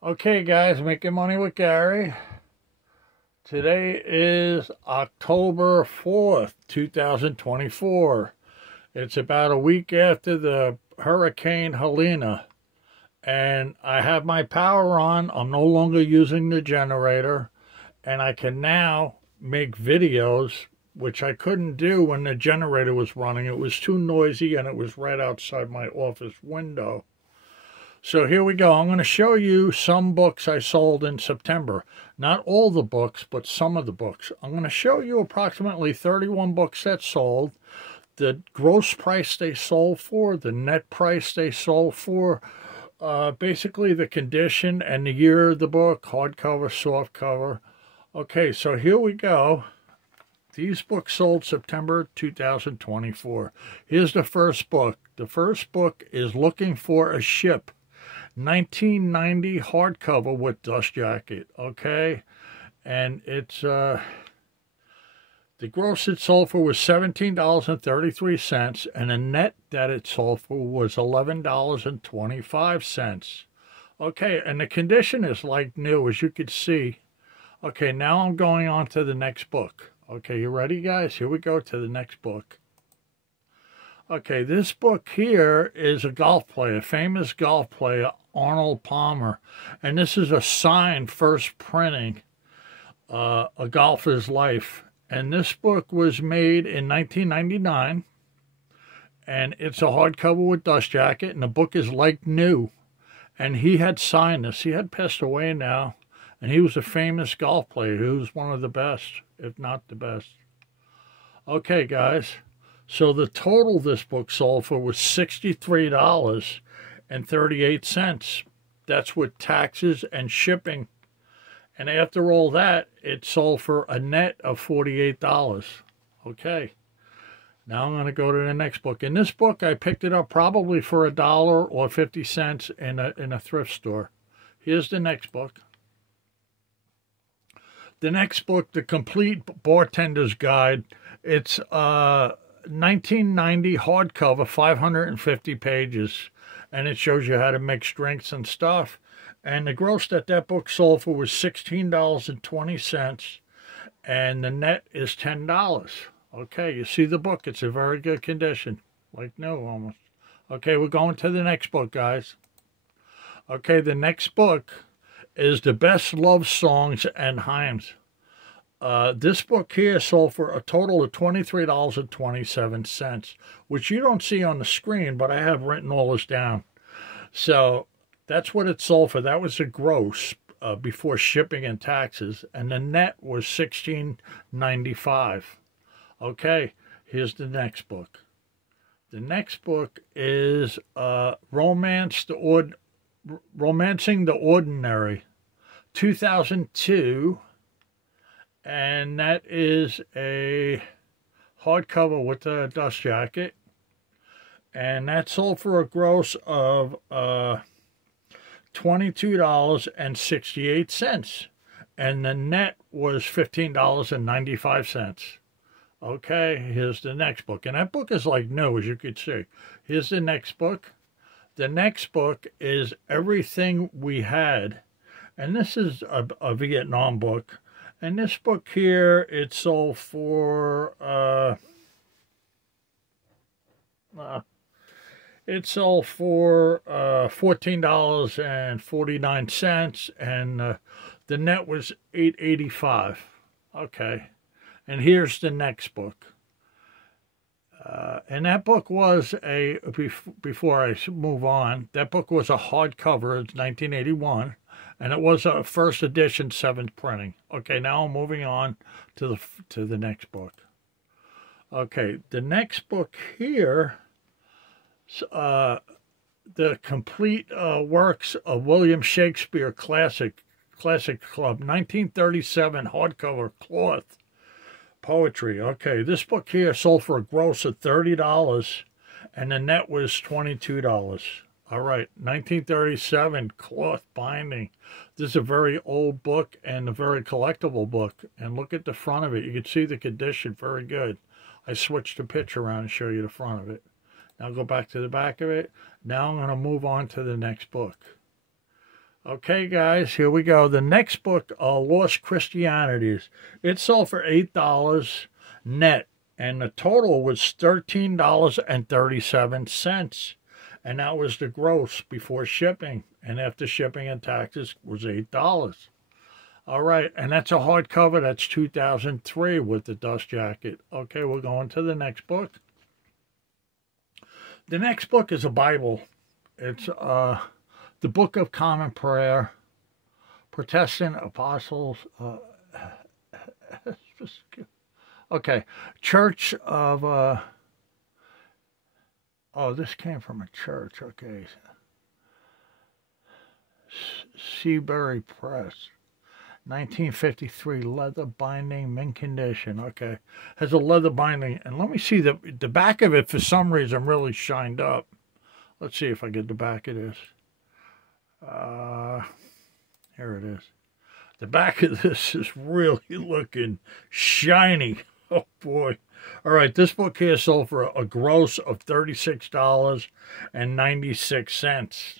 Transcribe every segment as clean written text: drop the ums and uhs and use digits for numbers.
Okay, guys, making money with Gary. Today is October 4th, 2024. It's about a week after the Hurricane Helena, and I have my power on. I'm no longer using the generator, and I can now make videos, which I couldn't do when the generator was running. It was too noisy, and it was right outside my office window. So here we go. I'm going to show you some books I sold in September. Not all the books, but some of the books. I'm going to show you approximately 31 books that sold, the gross price they sold for, the net price they sold for, basically the condition and the year of the book, hardcover, softcover. Okay, so here we go. These books sold September 2024. Here's the first book. The first book is Looking for a Ship. 1990 hardcover with dust jacket, okay? And it's, the gross it sold for was $17.33, and the net that it sold for was $11.25. Okay, and the condition is like new, as you could see. Okay, now I'm going on to the next book. Okay, you ready, guys? Here we go to the next book. Okay, this book here is a golf player, famous golf player, Arnold Palmer. And this is a signed first printing, A Golfer's Life. And this book was made in 1999. And it's a hardcover with dust jacket. And the book is like new. And he had signed this. He had passed away now. And he was a famous golf player. He was one of the best, if not the best. Okay, guys. So the total this book sold for was $63.38. That's with taxes and shipping. And after all that, it sold for a net of $48. Okay. Now I'm going to go to the next book. In this book, I picked it up probably for $1 or 50 cents in a thrift store. Here's the next book. The next book, The Complete Bartender's Guide. It's 1990 hardcover, 550 pages, and it shows you how to mix drinks and stuff. And the gross that book sold for was $16.20, and the net is $10. Okay, you see the book. It's in very good condition, like new almost. Okay, we're going to the next book, guys. Okay, the next book is The Best Love Songs and Hymns. This book here sold for a total of $23.27, which you don't see on the screen, but I have written all this down. So that's what it sold for. That was the gross before shipping and taxes, and the net was $16.95. Okay, here's the next book. The next book is Romancing the Ordinary, 2002. And that is a hardcover with a dust jacket. And that sold for a gross of $22.68. And the net was $15.95. Okay, here's the next book. And that book is like new, as you could see. Here's the next book. The next book is Everything We Had. And this is a Vietnam book. And this book here, it sold for $14.49, and the net was $8.85. Okay, and here's the next book. And that book was before I move on, that book was a hardcover. It's 1981. And it was a first edition 7th printing. Okay, now I'm moving on to the next book. Okay, the next book here, The Complete Works of William Shakespeare Classic Club, 1937 hardcover cloth poetry. Okay, this book here sold for a gross of $30, and the net was $22. All right, 1937 cloth binding. This is a very old book and a very collectible book. And look at the front of it. You can see the condition, very good. I switched the picture around and show you the front of it. Now go back to the back of it. Now I'm going to move on to the next book. Okay, guys, here we go. The next book, Lost Christianities. It sold for $8 net, and the total was $13.37. And that was the gross before shipping. And after shipping and taxes was $8. All right, and that's a hardcover. That's 2003 with the dust jacket. Okay, we're going to the next book. The next book is a Bible. It's the Book of Common Prayer, Protestant Apostles. Okay, Church of. Oh, this came from a church. Okay, Seabury Press. 1953, leather binding, mint condition. Okay, has a leather binding, and let me see the back of it. For some reason, really shined up. Let's see if I get the back of this. Here it is. The back of this is really looking shiny. Oh boy! All right, this book here sold for a gross of $36.96.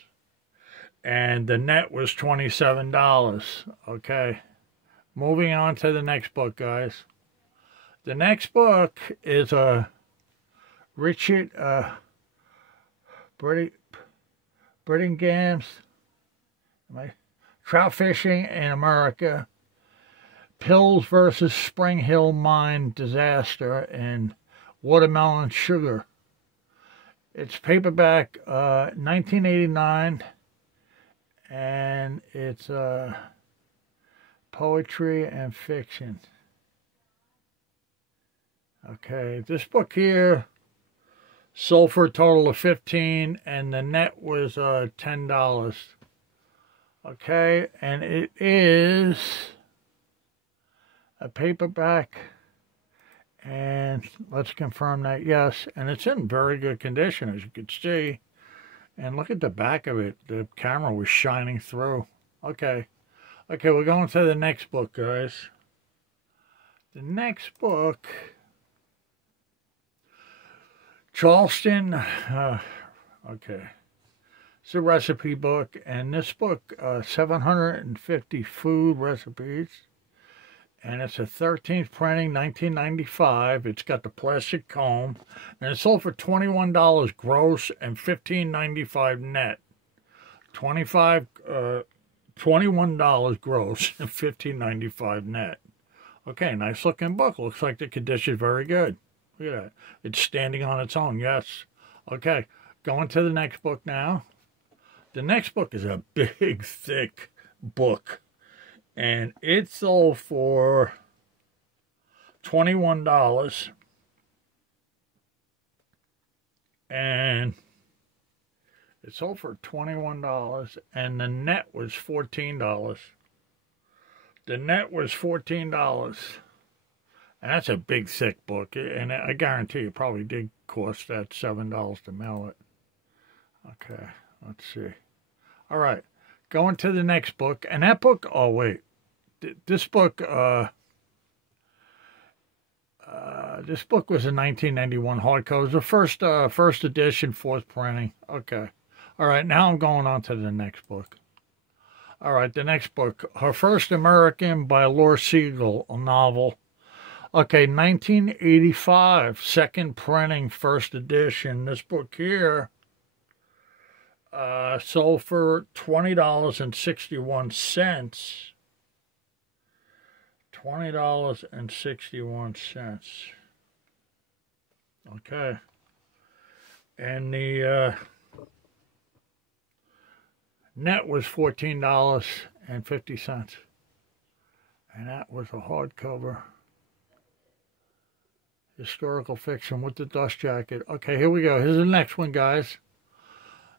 And the net was $27. Okay. Moving on to the next book, guys. The next book is Richard Brittingham's Trout Fishing in America. Pills versus Spring Hill Mine Disaster and Watermelon Sugar. It's paperback, 1989. And it's poetry and fiction. Okay, this book here sold for a total of $15, and the net was $10. Okay, and it is a paperback, and let's confirm that, yes, and it's in very good condition, as you can see. And look at the back of it. The camera was shining through. Okay. Okay, we're going to the next book, guys. The next book, Charleston. Okay. It's a recipe book. And this book, 750 food recipes. And it's a 13th printing, 1995. It's got the plastic comb. And it sold for $21 gross and $15.95 net. $21 gross and $15.95 net. Okay, nice looking book. Looks like the condition is very good. Look at that. It's standing on its own, yes. Okay, going to the next book now. The next book is a big, thick book. And it sold for $21. And it sold for $21. And the net was $14. The net was $14. And that's a big, thick book. And I guarantee it probably did cost that $7 to mail it. Okay, let's see. All right, going to the next book. And that book, oh, wait. This book was a 1991 hardcover. It was the first edition, fourth printing. Okay. All right, now I'm going on to the next book. All right, the next book. Her First American by Laura Siegel, a novel. Okay, 1985, second printing, first edition. This book here sold for $20.61. $20.61. Okay. And the net was $14.50. And that was a hardcover. Historical fiction with the dust jacket. Okay, here we go. Here's the next one, guys.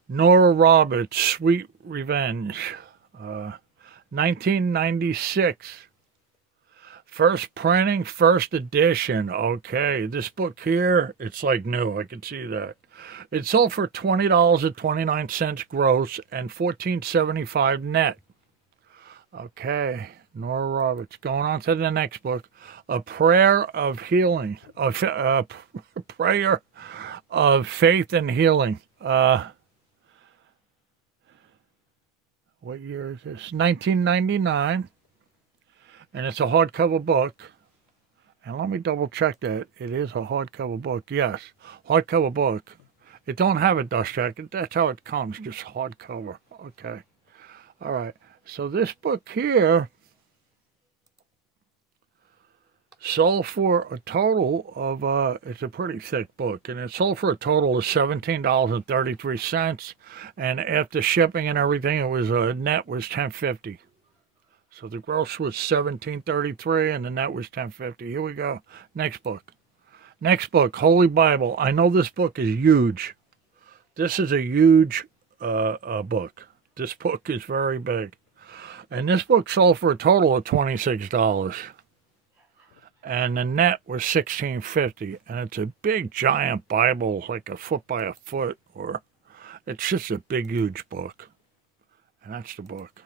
Nora Roberts, Sweet Revenge. 1996. First printing, first edition. Okay, this book here, it's like new. I can see that. It sold for $20.29 gross and $14.75 net. Okay, Nora Roberts. Going on to the next book. A Prayer of Healing. A Prayer of Faith and Healing. Where what year is this? 1999. And it's a hardcover book. And let me double check that. It is a hardcover book. Yes, hardcover book. It don't have a dust jacket. That's how it comes, just hardcover. Okay. All right. So this book here sold for a total of, it's a pretty thick book, and it sold for a total of $17.33. And after shipping and everything, it was net was $10.50. So the gross was $17.33, and the net was $10.50. Here we go. Next book. Next book, Holy Bible. I know this book is huge. This is a huge book. This book is very big. And this book sold for a total of $26. And the net was $16.50. And it's a big, giant Bible, like a foot by a foot. Or it's just a big, huge book. And that's the book.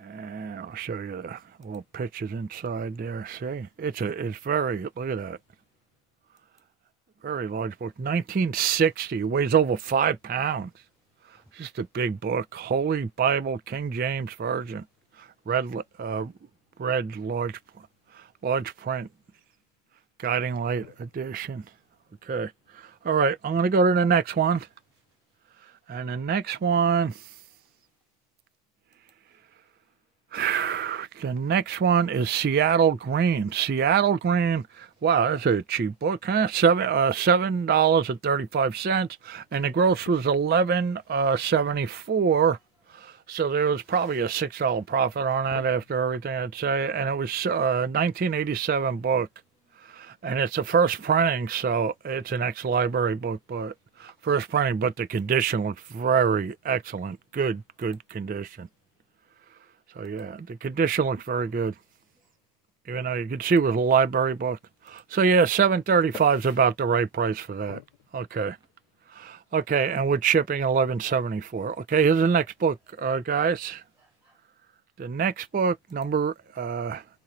And I'll show you the little pictures inside there. See? It's very, look at that. Very large book. 1960. Weighs over 5 pounds. Just a big book. Holy Bible, King James Version. Red large print. Guiding Light edition. Okay. All right. I'm going to go to the next one. And the next one... The next one is Seattle Green. Seattle Green, wow, that's a cheap book, huh? $7.35, and the gross was $11.74. So there was probably a $6 profit on that after everything, I'd say. And it was a 1987 book, and it's a first printing, so it's an ex-library book, but first printing. But the condition looks very excellent, good condition. So yeah, the condition looks very good. Even though you can see it was a library book. So yeah, $7.35 is about the right price for that. Okay. Okay, and with shipping, $11.74. Okay, here's the next book, guys. The next book, number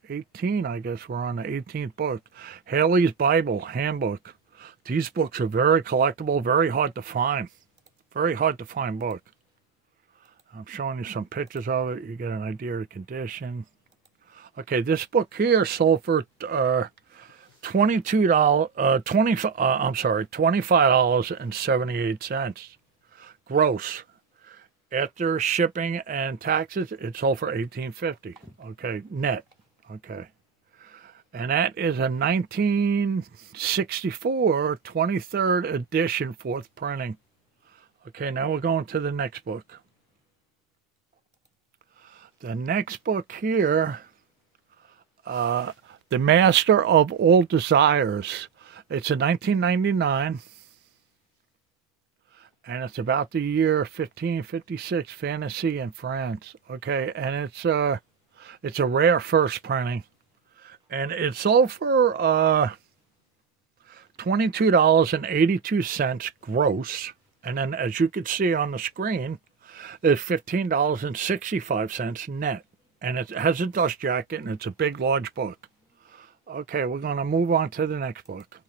18, I guess we're on the 18th book. Haley's Bible Handbook. These books are very collectible, very hard to find. Very hard to find book. I'm showing you some pictures of it. You get an idea of the condition. Okay, this book here sold for $25.78 gross. After shipping and taxes, it sold for $18.50. Okay, net. Okay, and that is a 1964 23rd edition, 4th printing. Okay, now we're going to the next book. The next book here, The Master of All Desires. It's a 1999, and it's about the year 1556, fantasy in France. Okay, and it's a rare first printing, and it sold for $22.82 gross, and then as you can see on the screen, it's $15.65 net, and it has a dust jacket, and it's a big, large book. Okay, we're going to move on to the next book.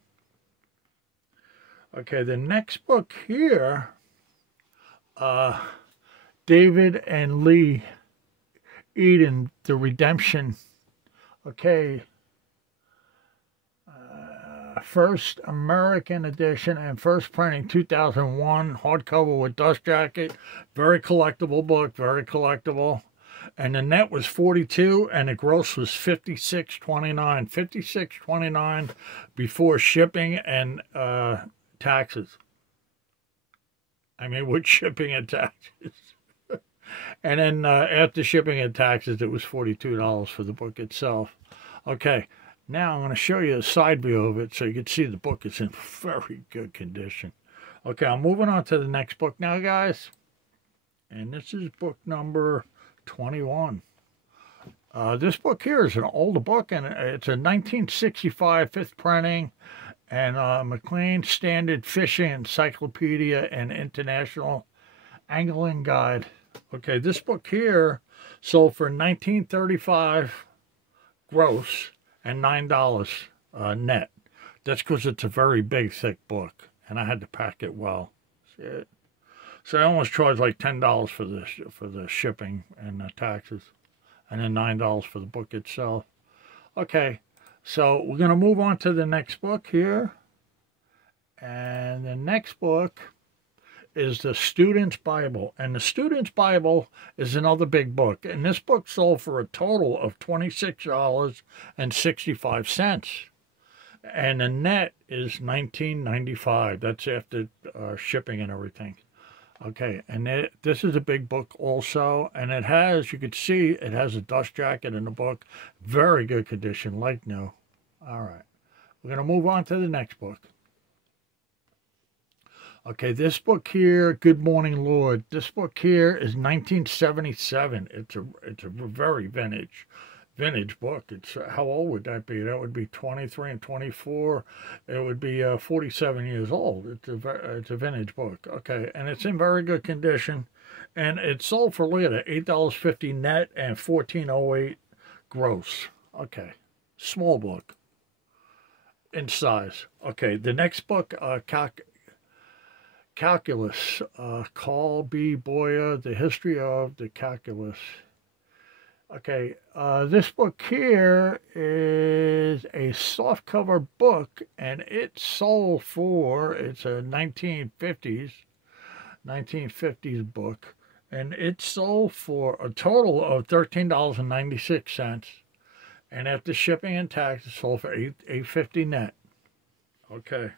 Okay, the next book here, David and Lee Eden, The Redemption. Okay, first American edition and first printing, 2001, hardcover with dust jacket. Very collectible book, very collectible. And the net was $42, and the gross was $56.29. $56.29 before shipping and taxes. I mean, with shipping and taxes. And then after shipping and taxes, it was $42 for the book itself. Okay. Now I'm going to show you a side view of it so you can see the book is in very good condition. Okay, I'm moving on to the next book now, guys. And this is book number 21. This book here is an older book, and it's a 1965 5th printing, and McLean Standard Fishing Encyclopedia and International Angling Guide. Okay, this book here sold for $19.35 gross and $9 net. That's because it's a very big, thick book, and I had to pack it well. See it? So I almost charged like $10 for the shipping and the taxes, and then $9 for the book itself. Okay, so we're gonna move on to the next book here, and the next book is the Student's Bible, and the Student's Bible is another big book, and this book sold for a total of $26.65. And the net is $19.95. That's after shipping and everything. Okay, and this is a big book also, and it has, you could see, it has a dust jacket in the book. Very good condition, like new. All right, we're going to move on to the next book. Okay, this book here, Good Morning Lord. This book here is 1977. It's a very vintage book. It's how old would that be? That would be 23 and 24. It would be 47 years old. It's a vintage book. Okay, and it's in very good condition, and it sold for, look at it, $8.50 net and $14.08 gross. Okay, small book in size. Okay, the next book, Calculus, Carl B. Boyer, The History of the Calculus. Okay, this book here is a softcover book, and it sold for, it's a 1950s book, and it sold for a total of $13.96, and after shipping and tax, it sold for $8.50 net. Okay,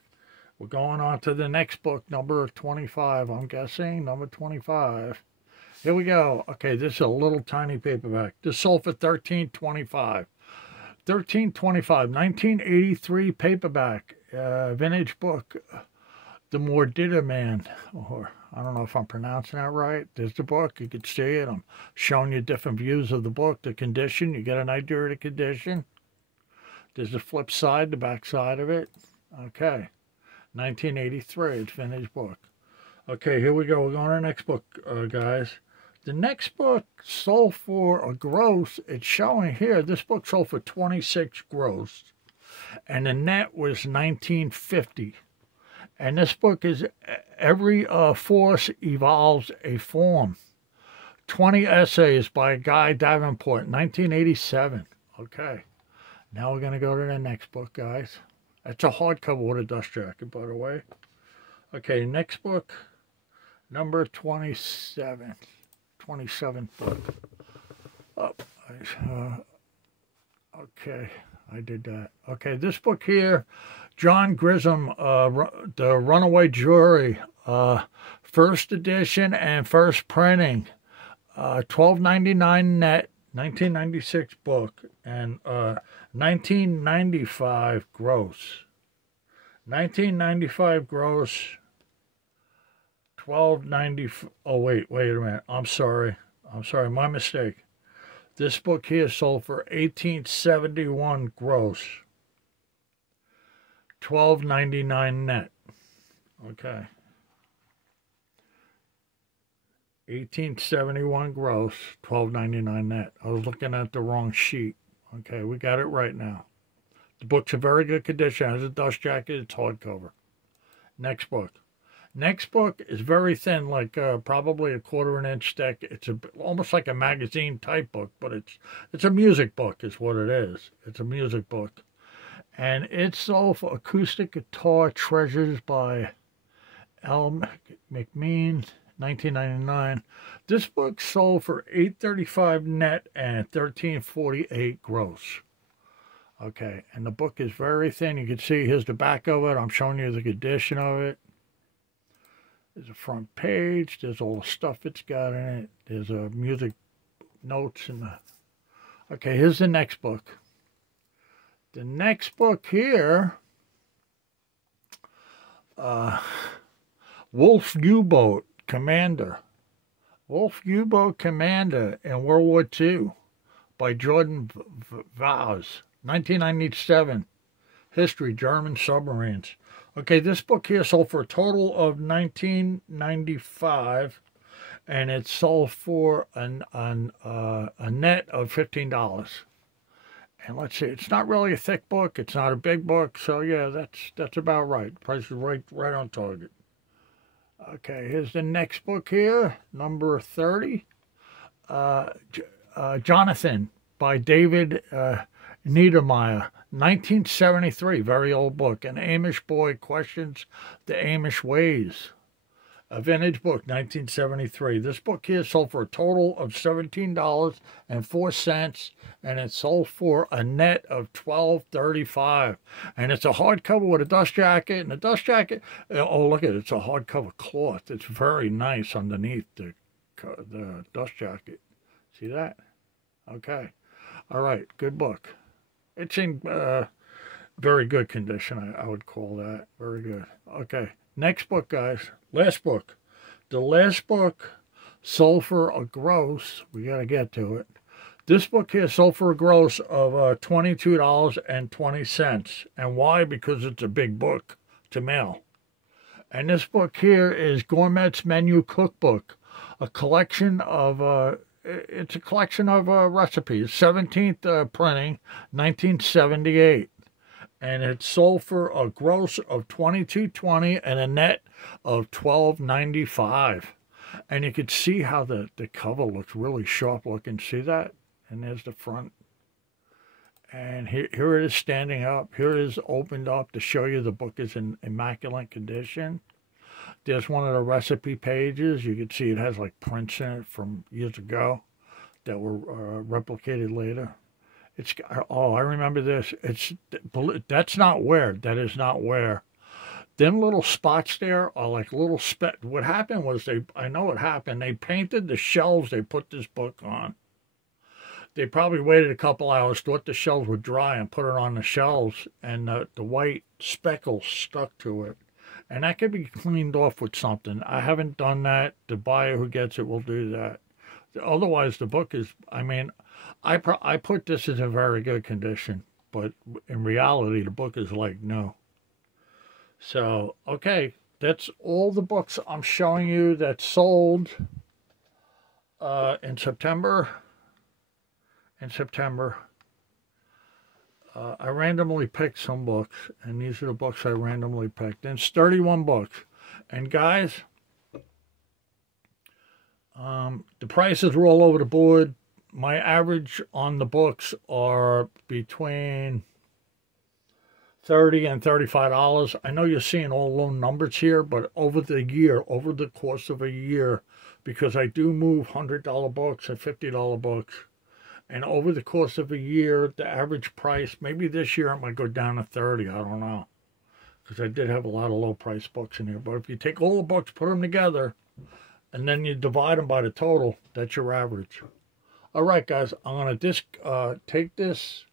we're going on to the next book, number 25, I'm guessing, number 25. Here we go. Okay, this is a little tiny paperback. This sold for $13.25. $13.25, 1983 paperback, vintage book, The Mordida Man, or I don't know if I'm pronouncing that right. There's the book. You can see it. I'm showing you different views of the book, the condition. You get an idea of the condition. There's the flip side, the back side of it. Okay, 1983. It's vintage book. Okay, here we go. We're going to the next book, guys. The next book sold for a gross, it's showing here, this book sold for 26 gross, and the net was 1950. And this book is Every Force Evolves a Form. 20 essays by Guy Davenport, 1987. Okay, now we're going to go to the next book, guys. It's a hardcover with a dust jacket, by the way. Okay, next book, number 27. 27th book. Oh, okay, I did that. Okay, this book here, John Grisham, The Runaway Jury, first edition and first printing, $12.99 net, 1996 book, and 1995 gross. 1995 gross. 12.90. Oh wait a minute. I'm sorry, my mistake. This book here sold for $18.71 gross. $12.99 net. Okay. $18.71 gross, $12.99 net. I was looking at the wrong sheet. Okay, we got it right now. The book's in very good condition. It has a dust jacket. It's hardcover. Next book. Next book is very thin, like probably a 1/4 inch thick. It's almost like a magazine type book, but it's a music book is what it is. It's a music book. And it's sold for Acoustic Guitar Treasures by L. McMean, 1999. This book sold for $8.35 net and $13.48 gross. Okay, and the book is very thin. You can see here's the back of it. I'm showing you the condition of it. There's a front page. There's all the stuff it's got in it. There's a music notes in the... Okay, here's the next book. The next book here, Wolf U-Boat Commander. Wolf U-Boat Commander in World War II by Jordan Vaz, 1997. History, German submarines. Okay, this book here sold for a total of $19.95, and it sold for a net of $15. And let's see, it's not really a thick book. It's not a big book, so yeah, that's about right. The price is right on target. Okay, here's the next book here, number 30. Jonathan by David Niedermeyer, 1973, very old book. An Amish boy questions the Amish ways. A vintage book, 1973. This book here sold for a total of $17.04, and it sold for a net of $12.35. And it's a hardcover with a dust jacket, and the dust jacket, oh, look at it, it's a hardcover cloth. It's very nice underneath the dust jacket. See that? Okay. All right, good book. It's in very good condition, I would call that. Very good. Okay, next book, guys. Last book. The last book sold for a gross. We got to get to it. This book here sold for a gross of $22.20. And why? Because it's a big book to mail. And this book here is Gourmet's Menu Cookbook, a collection of it's a collection of recipes. 17th printing, 1978. And it sold for a gross of $22.20 and a net of $12.95. And you could see how the cover looks really sharp looking. See that? And there's the front. And here it is standing up. Here it is opened up to show you the book is in immaculate condition. There's one of the recipe pages. You can see it has like prints in it from years ago that were replicated later. It's, oh, I remember this. That's not wear. That is not wear. Them little spots there are like little what happened was I know what happened. They painted the shelves they put this book on. They probably waited a couple hours, thought the shelves would dry and put it on the shelves, and the white speckles stuck to it. And that could be cleaned off with something. I haven't done that. The buyer who gets it will do that. Otherwise, the book is, I mean, I put this in a very good condition, but in reality, the book is like, no. So, okay, that's all the books I'm showing you that sold in September. I randomly picked some books, and these are the books I randomly picked. And it's 31 books. And guys, the prices were all over the board. My average on the books are between $30 and $35. I know you're seeing all low numbers here, but over the course of a year, because I do move $100 books and $50 books, and over the course of a year, the average price, maybe this year it might go down to 30, I don't know, because I did have a lot of low price books in here. But if you take all the books, put them together, and then you divide them by the total, that's your average. All right, guys, I'm going to take this.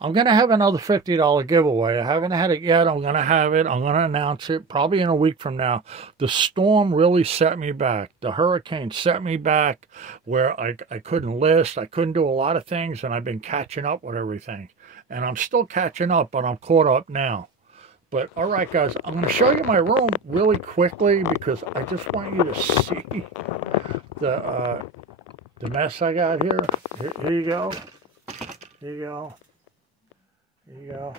I'm going to have another $50 giveaway. I haven't had it yet. I'm going to have it. I'm going to announce it probably in a week from now. The storm really set me back. The hurricane set me back where I couldn't list. I couldn't do a lot of things, and I've been catching up with everything. And I'm still catching up, but I'm caught up now. But, all right, guys, I'm going to show you my room really quickly because I just want you to see the mess I got here. Here you go. Here you go. Here you go.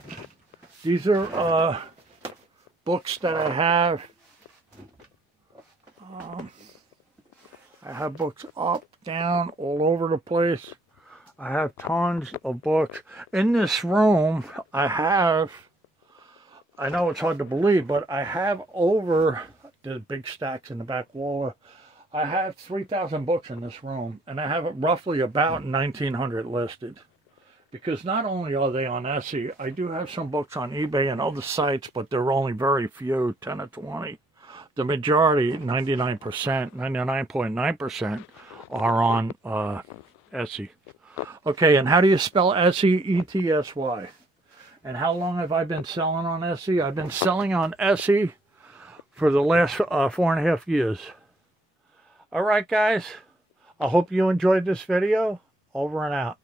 These are books that I have. I have books up, down, all over the place. I have tons of books. In this room, I know it's hard to believe, but I have over the big stacks in the back wall. I have 3,000 books in this room, and I have roughly about 1,900 listed. Because not only are they on Etsy, I do have some books on eBay and other sites, but they're only very few, 10 or 20. The majority, 99.9%, are on Etsy. Okay, and how do you spell Etsy? E-T-S-Y. And how long have I been selling on Etsy? I've been selling on Etsy for the last 4.5 years. All right, guys. I hope you enjoyed this video. Over and out.